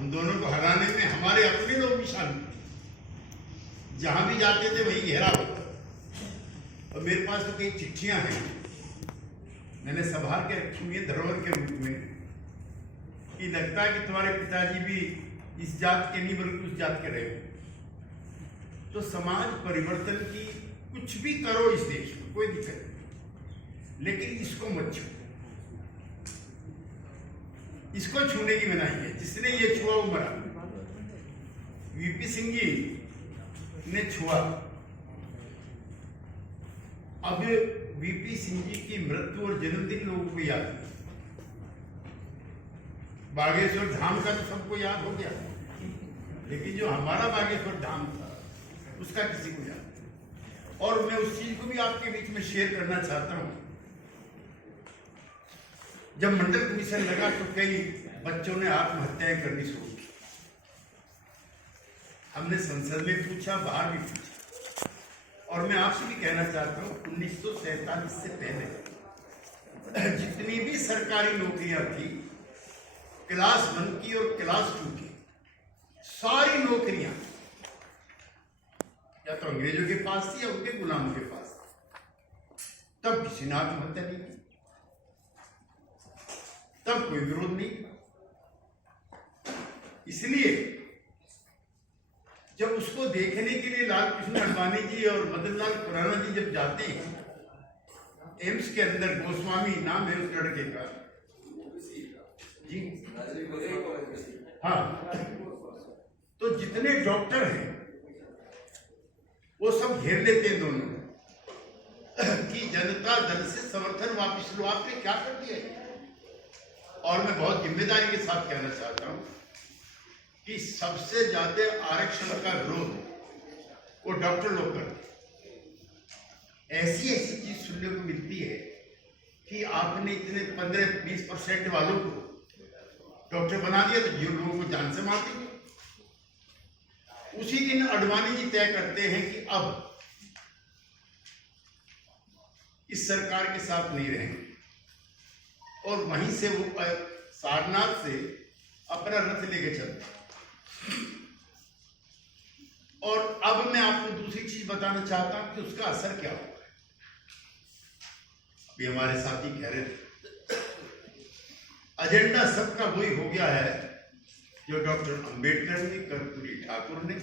हम दोनों को हराने में हमारे अपने लोग भी शामिल थे। जहां भी जाते थे वही घेराव होता। और मेरे पास तो कई चिट्ठियां हैं, मैंने संभाल के रखी हुई है धरोहर के रूप में, कि लगता है कि तुम्हारे पिताजी भी इस जात के नहीं बल्कि उस जात के रहे। तो समाज परिवर्तन की कुछ भी करो इस देश में, कोई दिक्कत नहीं, लेकिन इसको मत छू। इसको छूने की मनाही है। जिसने ये छुआ वो मरा। वीपी सिंह जी ने छुआ। अब वीपी सिंह जी की मृत्यु और जन्मदिन लोगों को याद है। बागेश्वर धाम का तो सबको याद हो गया, लेकिन जो हमारा बागेश्वर धाम था उसका किसी को याद नहीं। और मैं उस चीज को भी आपके बीच में शेयर करना चाहता हूं। जब मंडल कमीशन लगा तो कई बच्चों ने आत्महत्याएं करनी शुरू की। हमने संसद में पूछा, बाहर भी पूछा, और मैं आपसे भी कहना चाहता हूं 1947 से पहले जितनी भी सरकारी नौकरियां थी, क्लास 1 की और क्लास 2 की सारी नौकरियां या तो अंग्रेजों के पास थी या उनके गुलामों के पास थी। तब किसी ने आत्महत्या नहीं की, तब कोई विरोध नहीं। इसलिए जब उसको देखने के लिए लाल कृष्ण अडवाणी जी और मदन लाल खुराना जी जब जाते हैं एम्स के अंदर, गोस्वामी नाम है उस लड़के का जी, हाँ, तो जितने डॉक्टर हैं वो सब घेर लेते हैं दोनों कि जनता दल से समर्थन वापस लो, आपने क्या कर दिया है। और मैं बहुत जिम्मेदारी के साथ कहना चाहता हूं कि सबसे ज्यादा आरक्षण का विरोध वो डॉक्टर लोग करते। ऐसी चीज सुनने को मिलती है कि आपने इतने 15-20% वालों को डॉक्टर बना दिया तो जिन लोगों को जान से मार दी। उसी दिन अडवाणी जी तय करते हैं कि अब इस सरकार के साथ नहीं रहेंगे, और वहीं से वो सारनाथ से अपना रथ लेके चलते। और अब मैं आपको दूसरी चीज बताना चाहता हूं कि उसका असर क्या हुआ है। अभी हमारे साथी कह रहे थे एजेंडा सबका वही हो गया है जो डॉक्टर अंबेडकर ने, कर्पूरी ठाकुर ने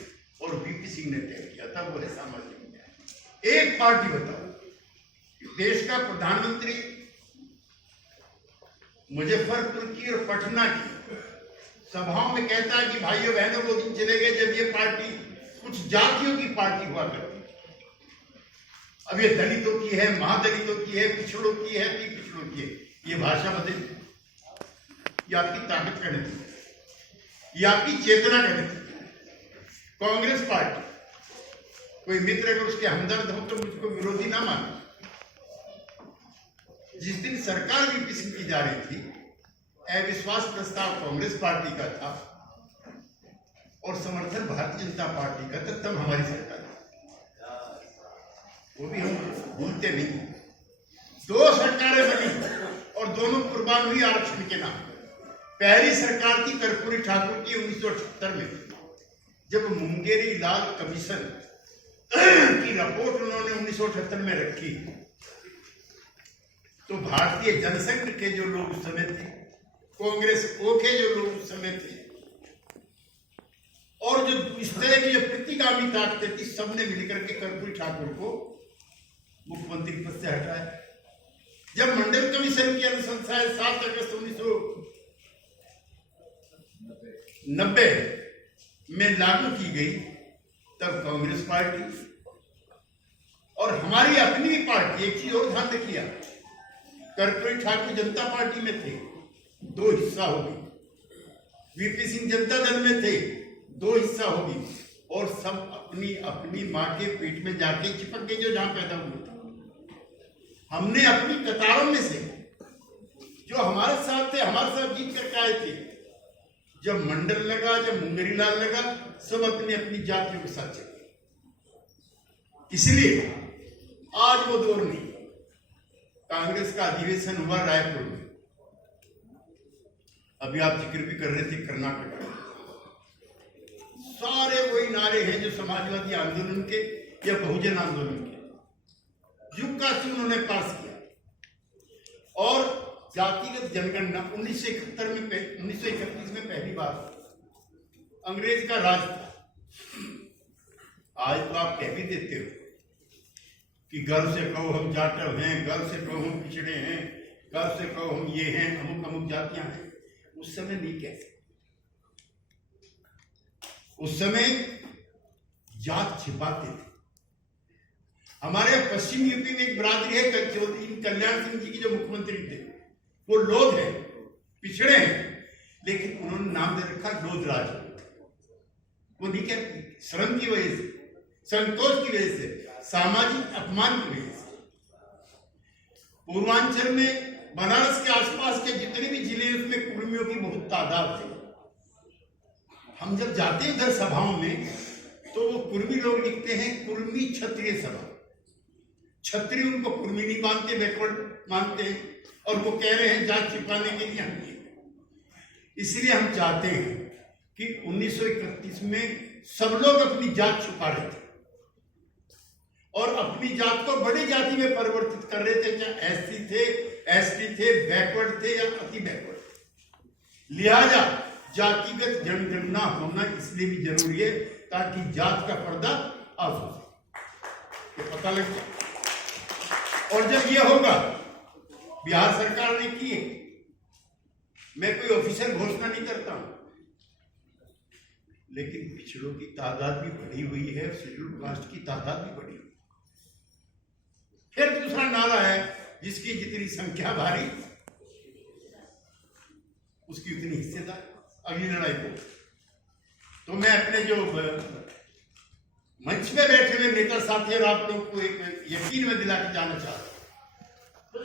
और वीपी सिंह ने तय किया था, वो है सामाजिक न्याय। एक पार्टी बताओ, देश का प्रधानमंत्री मुजफ्फरपुर की और पटना की सभाओं में कहता है कि भाइयों बहनों वो दिन चले गए जब ये पार्टी कुछ जातियों की पार्टी हुआ करती। अब ये दलितों की है, महादलितों की है, पिछड़ों की है, पिछड़ों की है। ये भाषा बदल, ये आपकी ताकत का नतीजा, ये आपकी चेतना का नतीजा। कांग्रेस पार्टी, कोई मित्र अगर उसके हमदर्द हो तो मुझको विरोधी ना माने। जिस दिन सरकार वीपी सिंह की जा रही थी, अविश्वास प्रस्ताव कांग्रेस पार्टी का था और समर्थन भारतीय जनता पार्टी का था, तब हमारी सरकार, वो भी हम भूलते नहीं। 2 सरकारें बनी और दोनों कुर्बान हुई आरक्षण के नाम। पहली सरकार थी कर्पूरी ठाकुर की 1978 में, जब मुंगेरी लाल कमीशन की रिपोर्ट उन्होंने 1978 में रखी, तो भारतीय जनसंघ के जो लोग उस समय थे, कांग्रेस ओ के जो लोग उस समय थे, और जो इस तरह की जो प्रतिगामी ताकतें थी, सबने मिलकर के कर्पूरी ठाकुर को मुख्यमंत्री पद से हटाया। जब मंडल कमीशन की अनुशंसाएं 7 अगस्त 1990 में लागू की गई, तब कांग्रेस पार्टी और हमारी अपनी भी पार्टी, एक चीज और ध्यान रखिए, कर्पूरी ठाकुर जनता पार्टी में थे, 2 हिस्सा हो गई। वीपी सिंह जनता दल में थे, 2 हिस्सा हो गई, और सब अपनी अपनी मां के पेट में जाके चिपक गए जो जहां पैदा हुए थे। हमने अपनी कतारों में से जो हमारे साथ थे, हमारे साथ जीत करके आए थे, जब मंडल लगा, जब मुंगेरी लाल लगा, सब अपनी अपनी जातियों के साथ चले। इसलिए आज वो दौर नहीं। कांग्रेस का अधिवेशन हुआ रायपुर में, अभी आप जिक्र भी कर रहे थे कर्नाटक, सारे वही नारे हैं जो समाजवादी आंदोलन के या बहुजन आंदोलन के युग का उन्होंने पास किया। और जातिगत जनगणना 1931 में पहली बार अंग्रेज का राज था। आज तो आप कह भी देते हो कि गर्व से कहो हम जाटव हैं, गर्व से कहो हम पिछड़े हैं, गर्व से कहो हम ये हैं, अमुक अमुक जातियां हैं। उस समय नहीं कहते। उस समय जात छिपाते थे। हमारे पश्चिम यूपी में एक बरादरी है कल्याण सिंह जी की जो मुख्यमंत्री थे, वो लोध है, पिछड़े हैं, लेकिन उन्होंने नाम दे रखा लोध राज। वो नहीं कहते, शर्म की वजह से, संतोष की वजह से, सामाजिक अपमान की वजह से। पूर्वांचल में बनारस के आसपास के जितने भी जिले हैं उसमें कुर्मियों की बहुत तादाद है। हम जब जाते हैं उधर सभाओं में तो वो कुर्मी लोग लिखते हैं कुर्मी क्षत्रिय सभा। क्षत्रिय उनको कुर्मी नहीं मानते, बैकवर्ड मानते हैं, और वो कह रहे हैं जात छिपाने के लिए हम किए। इसलिए हम चाहते हैं कि 1931 में सब लोग अपनी जात छुपा रहे थे और अपनी जात को बड़ी जाति में परिवर्तित कर रहे थे, चाहे एससी थे, एसटी थे, बैकवर्ड थे या अति बैकवर्ड थे। लिहाजा जातिगत जनगणना होना इसलिए भी जरूरी है ताकि जात का पर्दा आज हो सके, तो पता लग जाए। और जब यह होगा, बिहार सरकार ने की है, मैं कोई ऑफिशियल घोषणा नहीं करता हूं, लेकिन पिछड़ों की तादाद भी बढ़ी हुई है, शेड्यूल कास्ट की तादाद भी बढ़ी हुई। फिर दूसरा नारा है, जिसकी जितनी संख्या भारी उसकी उतनी हिस्सेदार। अगली लड़ाई को तो मैं अपने जो मंच पे बैठे हुए नेता साथी और आप लोग को एक यकीन में दिला के जाना चाहता हूं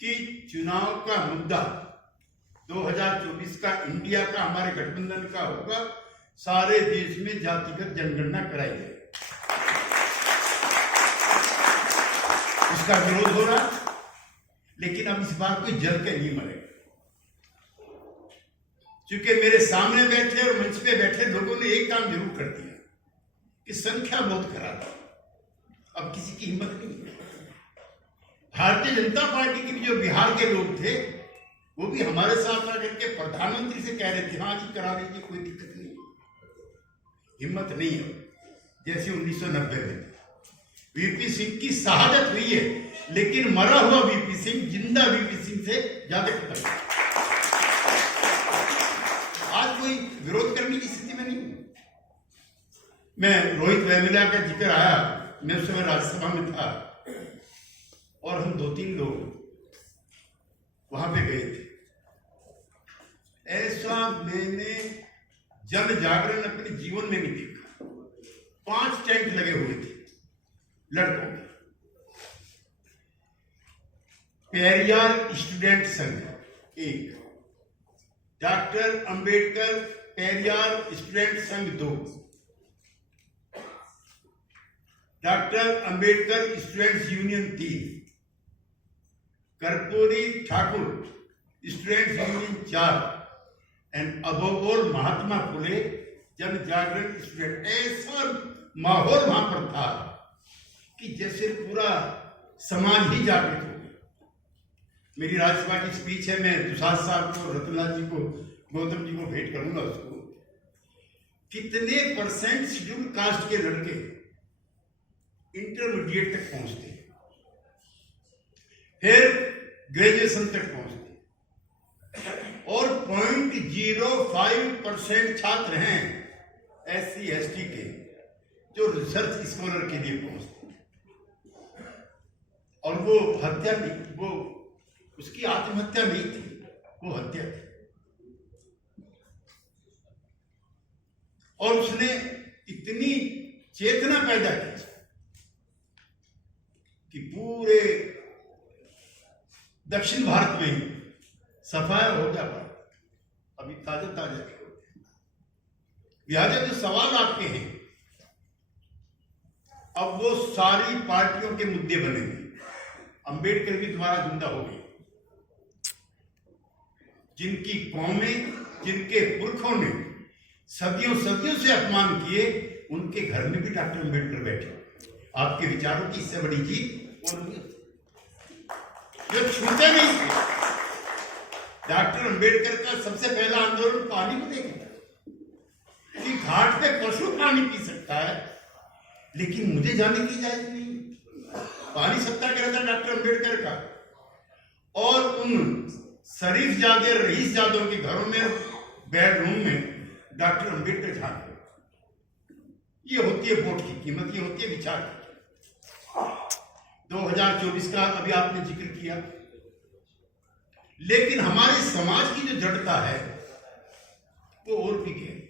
कि चुनाव का मुद्दा 2024 का इंडिया का, हमारे गठबंधन का होगा। सारे देश में जातिगत जनगणना कराई जाए, इसका विरोध हो रहा, लेकिन अब इस बार कोई जल के नहीं मरेगा। क्योंकि मेरे सामने बैठे और मंच पे बैठे लोगों ने एक काम जरूर कर दिया कि संख्या बहुत खराब है, अब किसी की हिम्मत नहीं है। भारतीय जनता पार्टी के भी जो बिहार के लोग थे वो भी हमारे साथ आकर के प्रधानमंत्री से कह रहे थे हाँ जी करा लीजिए, कोई दिक्कत नहीं, हिम्मत नहीं है। जैसे 1990 में वीपी सिंह की शहादत हुई है, लेकिन मरा हुआ वीपी सिंह जिंदा वीपी सिंह से ज्यादा खतरनाक है। आज कोई विरोध करने की स्थिति में नहीं हूं। मैं रोहित वेमुला का जिक्र आया, मैं उस समय राज्यसभा में था और हम 2-3 लोग वहां पे गए थे। ऐसा मैंने जन जागरण अपने जीवन में नहीं देखा। 5 टेंट लगे हुए थे लड़कों के। पेरियार स्टूडेंट संघ 1, doctor Ambedkar Periyar student Sangh 2, doctor Ambedkar students union 3, Karpoori Thakur students union 4 and above all Mahatma Phule Jan Jagran student. ऐसा माहौल वहां पर था कि जैसे पूरा समाज ही जागृत हो गया। मेरी राज्यसभा की स्पीच है, मैं तुषार साहब को, रतनलाल जी को, गौतम जी को भेंट करूंगा उसको। कितने % शेड्यूल कास्ट के लड़के इंटरमीडिएट तक पहुंचते हैं, फिर ग्रेजुएशन तक पहुंचते हैं, और 0.05% छात्र हैं SC ST के जो रिसर्च स्कॉलर के लिए पहुंचते हैं। और वो हत्या नहीं, वो उसकी आत्महत्या नहीं थी, वो हत्या थी। और उसने इतनी चेतना पैदा की कि पूरे दक्षिण भारत में सफाया हो गया। अभी ताजा लिहाजा जो सवाल आपके हैं, अब वो सारी पार्टियों के मुद्दे बनेंगे। अंबेडकर भी दोबारा जिंदा हो गए, जिनकी कौमें, जिनके पुरखों ने सदियों सदियों से अपमान किए, उनके घर में भी डॉक्टर अम्बेडकर बैठे। आपके विचारों की इससे बड़ी जीत और जो छूटे नहीं थे। डॉक्टर अम्बेडकर का सबसे पहला आंदोलन पानी को लेकर था कि घाट पे पशु पानी पी सकता है, लेकिन मुझे जाने की इजाजत नहीं। पानी सत्याग्रह था डॉक्टर अम्बेडकर का। और उन शरीफ जादे रईस जादों के घरों में बेडरूम में डॉक्टर अम्बेडकर झांके। ये होती है वोट की कीमत, ये होती है विचार की। 2024 का अभी आपने जिक्र किया, लेकिन हमारे समाज की जो जड़ता है वो और भी गहरी,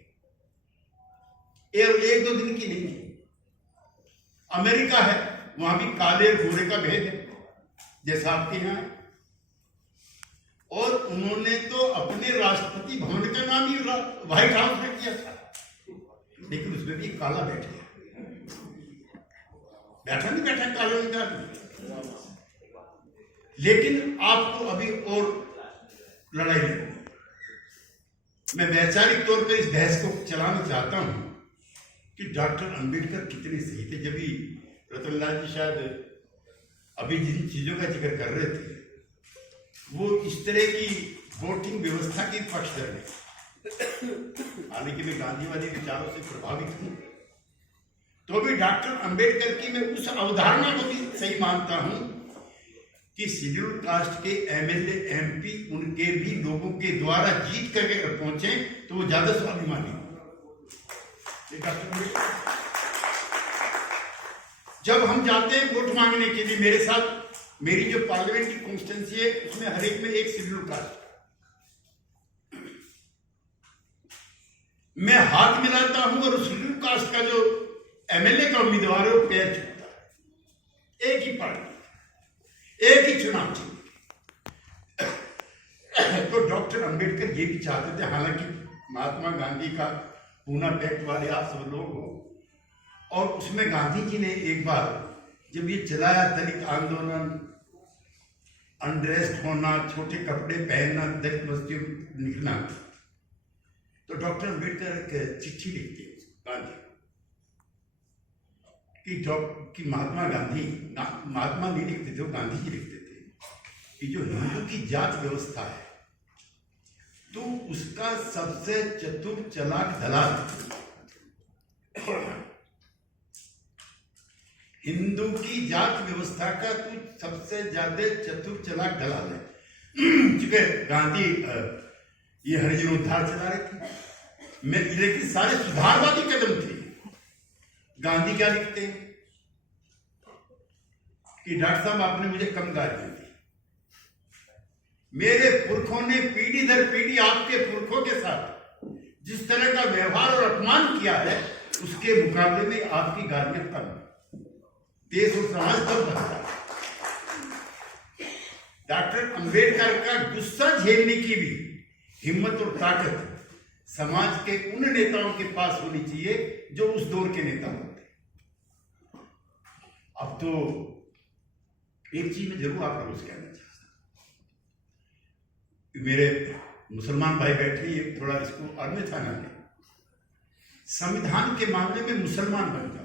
एक दो दिन की नहीं है। अमेरिका है, वहां भी काले और गोरे का भेद है जैसा आपके यहां है। और उन्होंने तो अपने राष्ट्रपति भवन का नाम ही व्हाइट हाउस में किया था, लेकिन उसमें भी काला बैठ गया। बैठा नहीं बैठा काला नहीं, लेकिन आपको अभी और लड़ाई लड़नी। मैं वैचारिक तौर पर इस बहस को चलाना चाहता हूं कि डॉक्टर अंबेडकर कितने सही थे। जब भी रतनलाल जी शायद अभी जिन चीजों का जिक्र कर रहे थे, वो इस तरह की वोटिंग व्यवस्था की पक्षधर नहीं। हालांकि मैं गांधीवादी विचारों से प्रभावित हूं, तो भी डॉक्टर अंबेडकर की मैं उस अवधारणा को भी सही मानता हूं कि शेड्यूल कास्ट के एमएलए एमपी उनके भी लोगों के द्वारा जीत करके अगर पहुंचे तो वो ज्यादा स्वाभिमानी हो। जब हम जाते हैं वोट मांगने के लिए, मेरे साथ मेरी जो पार्लियामेंट की कॉन्स्टिट्यूंसी है उसमें हर एक में एक शेड्यूल कास्ट, मैं हाथ मिलाता हूं और उस शेड्यूल कास्ट का जो एमएलए का उम्मीदवार है वो पैर छूता है। एक ही पार्टी, एक ही चुनाव चिन्ह। तो डॉक्टर अंबेडकर ये भी चाहते थे, हालांकि महात्मा गांधी का पूना पैक्ट वाले आप सब लोग हो, और उसमें गांधी जी ने एक बार जब ये चलाया दलित आंदोलन, अनड्रेस्ड होना, छोटे कपड़े पहनना, दलित बस्तियों निकलना, तो डॉक्टर अम्बेडकर एक चिट्ठी लिखते गांधी कि महात्मा गांधी, महात्मा नहीं लिखते थे, वो गांधी जी लिखते थे कि जो हिंदू की जात व्यवस्था है तो उसका सबसे चतुर चालाक दलाल हिंदू की जात व्यवस्था का तू सबसे ज्यादा चतुर चालाक दलाल है। चूंकि गांधी ये हरिजनोद्धार चला रहे थे, लेकिन सारे सुधारवादी कदम थे। गांधी क्या लिखते हैं कि डॉक्टर साहब आपने मुझे कम गालियां दी, मेरे पुरखों ने पीढ़ी दर पीढ़ी आपके पुरखों के साथ जिस तरह का व्यवहार और अपमान किया है, उसके मुकाबले में आपकी गालियां कम। देश और समाज तब बचता है। डॉक्टर अंबेडकर का गुस्सा झेलने की भी हिम्मत और ताकत समाज के उन नेताओं के पास होनी चाहिए जो उस दौर के नेता होते। अब तो एक चीज में जरूर आप लोगों से कहना चाहता हूं, मेरे मुसलमान भाई बैठे, ये थोड़ा इसको अन्यथा न लें। संविधान के मामले में मुसलमान बन जाओ,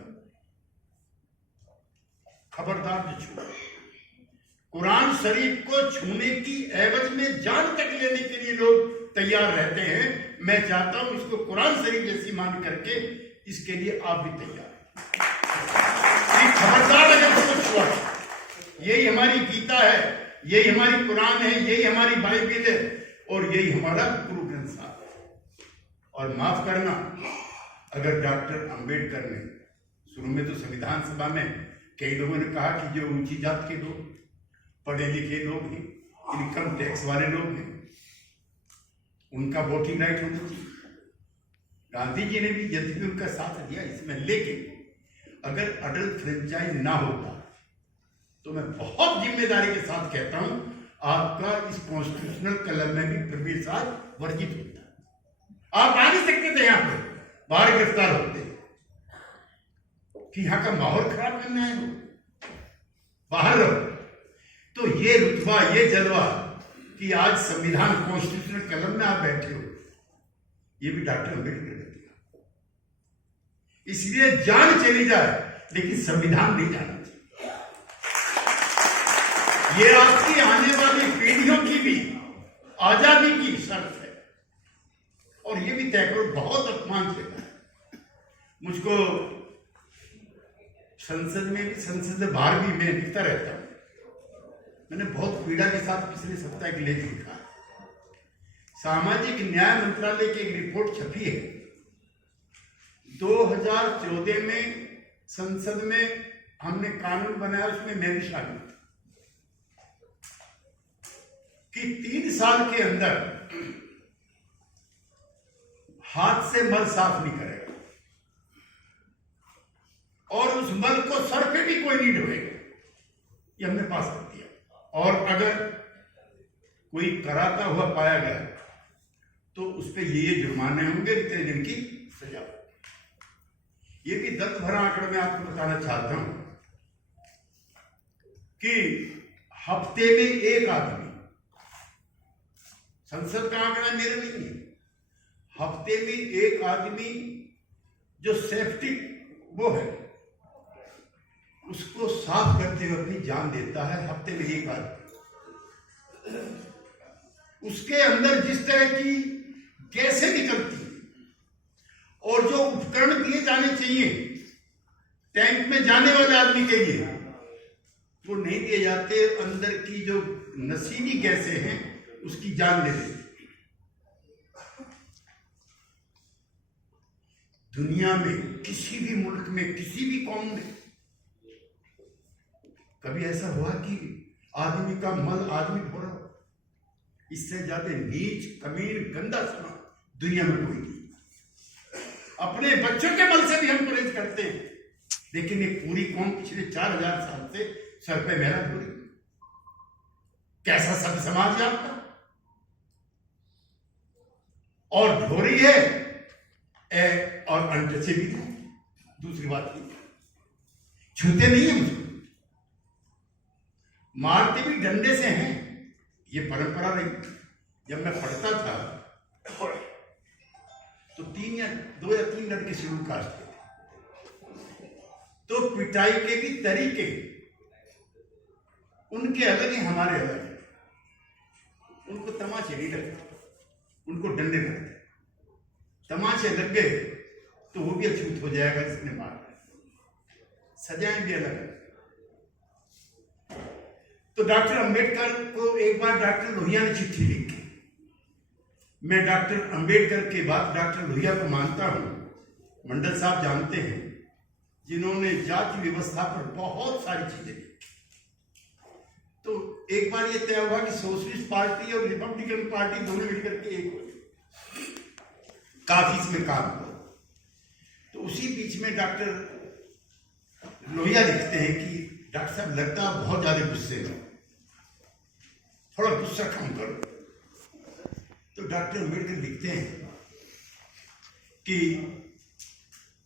खबरदार न छू। कुरान शरीफ को छूने की एवज में जान तक लेने के लिए लोग तैयार रहते हैं। मैं चाहता हूं इसको कुरान शरीफ जैसी मान करके इसके लिए आप भी तैयार हैं। खबरदार अगर उसको छुआ, यही हमारी गीता है, यही हमारी कुरान है, यही हमारी बाइबिल है और यही हमारा गुरु ग्रंथ साहब है। और माफ करना, अगर डॉक्टर अंबेडकर ने शुरू में तो संविधान सभा में कई लोगों ने कहा कि जो ऊंची जात के लोग, पढ़े लिखे लोग हैं, इनकम टैक्स वाले लोग हैं, उनका वोटिंग राइट होना चाहिए। गांधी जी ने भी यद्यपि उनका साथ दिया इसमें, लेकिन अगर अडल्ट फ्रेंचाइज ना होता तो मैं बहुत जिम्मेदारी के साथ कहता हूं आपका इस कॉन्स्टिट्यूशनल क्लब में भी प्रवेश वर्जित होता। आप आ नहीं सकते थे यहां पर, बाहर गिरफ्तार होते कि यहां का माहौल खराब करना है, बाहर रहो। तो ये रुतबा, ये जलवा कि आज संविधान कॉन्स्टिट्यूशनल कलम में आप बैठे हो, ये भी डॉक्टर अम्बेडकर इसलिए जान चली जाए लेकिन संविधान नहीं जाना चाहिए। ये आपकी आने वाली पीढ़ियों की भी आजादी की शर्त है और ये भी तय करो। बहुत अपमान देता है मुझको, संसद में भी, संसद से बाहर भी मैं लिखता रहता हूं। मैंने बहुत पीड़ा के साथ पिछले सप्ताह एक लेख लिखा है। सामाजिक न्याय मंत्रालय की एक रिपोर्ट छपी है 2014 में। संसद में हमने कानून बनाया, उसमें मैं भी शामिल था कि 3 साल के अंदर हाथ से मल साफ नहीं करेगा और उस मल को सर पे भी कोई नहीं ढोएगा। ये हमने पास कर दिया। और अगर कोई कराता हुआ पाया गया तो उस पर ये जुर्माने होंगे, इतने दिन की सजा। ये भी दर्द भरा आंकड़ा मैं आपको बताना चाहता हूं कि हफ्ते में एक आदमी, संसद का आंकड़ा मेरा नहीं है, हफ्ते में एक आदमी जो सेफ्टी वो है उसको साफ करते हुए अपनी जान देता है। हफ्ते में एक आदमी, उसके अंदर जिस तरह की गैसें निकलती और जो उपकरण दिए जाने चाहिए टैंक में जाने वाले आदमी के लिए वो नहीं दिए जाते। अंदर की जो नशीली गैसें हैं उसकी जान ले लेती। दुनिया में किसी भी मुल्क में, किसी भी कौम में कभी ऐसा हुआ कि आदमी का मल आदमी भरा? इससे ज्यादा नीच, कमीन, गंदा समा दुनिया में कोई नहीं। अपने बच्चों के मल से भी हम परहेज करते हैं, लेकिन एक पूरी कौम पिछले 4000 साल से सर पे मेहनत हो रही। कैसा सब समाज है आपका? और ढोरी है और अनटचेबल है। दूसरी बात की छूते नहीं है, मुझको मारते भी डंडे से हैं। ये परंपरा रही। जब मैं पढ़ता था तो 2 या 3 लड़के शेड्यूल कास्ट के थे, तो पिटाई के भी तरीके उनके अलग हैं, हमारे अलग हैं। उनको तमाचे नहीं लगते, उनको डंडे लगते। तमाचे लग गए तो वो भी अछूत हो जाएगा जिसने मारा। सजाएं भी अलग है। तो डॉक्टर अंबेडकर को एक बार डॉक्टर लोहिया ने चिट्ठी लिखी। मैं डॉक्टर अंबेडकर के बाद डॉक्टर लोहिया को मानता हूं। मंडल साहब जानते हैं, जिन्होंने जाति व्यवस्था पर बहुत सारी चीजें लिखी। तो एक बार ये तय हुआ कि सोशलिस्ट पार्टी और रिपब्लिकन पार्टी दोनों मिलकर के एक हो गए। काफी इसमें काम हुआ। तो उसी बीच में डॉक्टर लोहिया लिखते हैं कि डॉक्टर साहब लगता है बहुत ज्यादा गुस्से में, थोड़ा गुस्सा कम करो। तो डॉक्टर अम्बेडकर लिखते हैं कि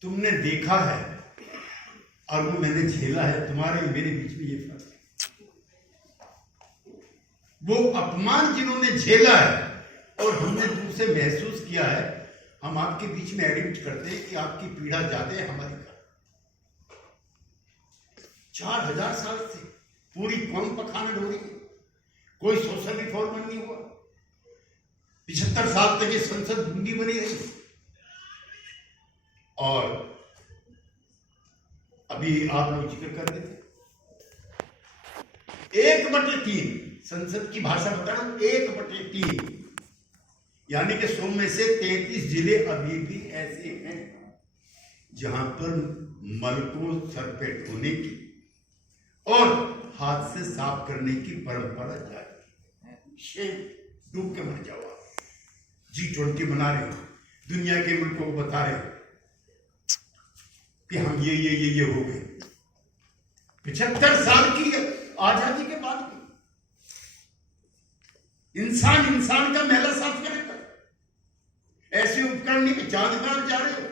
तुमने देखा है और वो मैंने झेला है, तुम्हारे और मेरे बीच में ये फर्क है। वो अपमान जिन्होंने झेला है और हमने दूर से महसूस किया है, हम आपके बीच में एडमिट करते हैं कि आपकी पीड़ा ज्यादा है हमारी का। 4000 साल से पूरी कौम पखाने हो रही है, कोई सोशल रिफॉर्म नहीं हुआ। 75 साल तक ये संसद गूंगी बनी रही और अभी आप लोग जिक्र कर रहे थे 1/3 संसद की भाषा बता रहा हूं, 1/3 यानी कि 100 में से 33 जिले अभी भी ऐसे हैं जहां पर मल को सर पे ढोने की और हाथ से साफ करने की परंपरा जारी है। शेर डूब के मर जाओ। G20 बना रहे हो, दुनिया के मुल्कों को बता रहे हो कि हम ये हो गए। 75 साल की आजादी के बाद इंसान का मैला साफ करेगा। ऐसे उपकरण नहीं कि चांद पर जा रहे हो।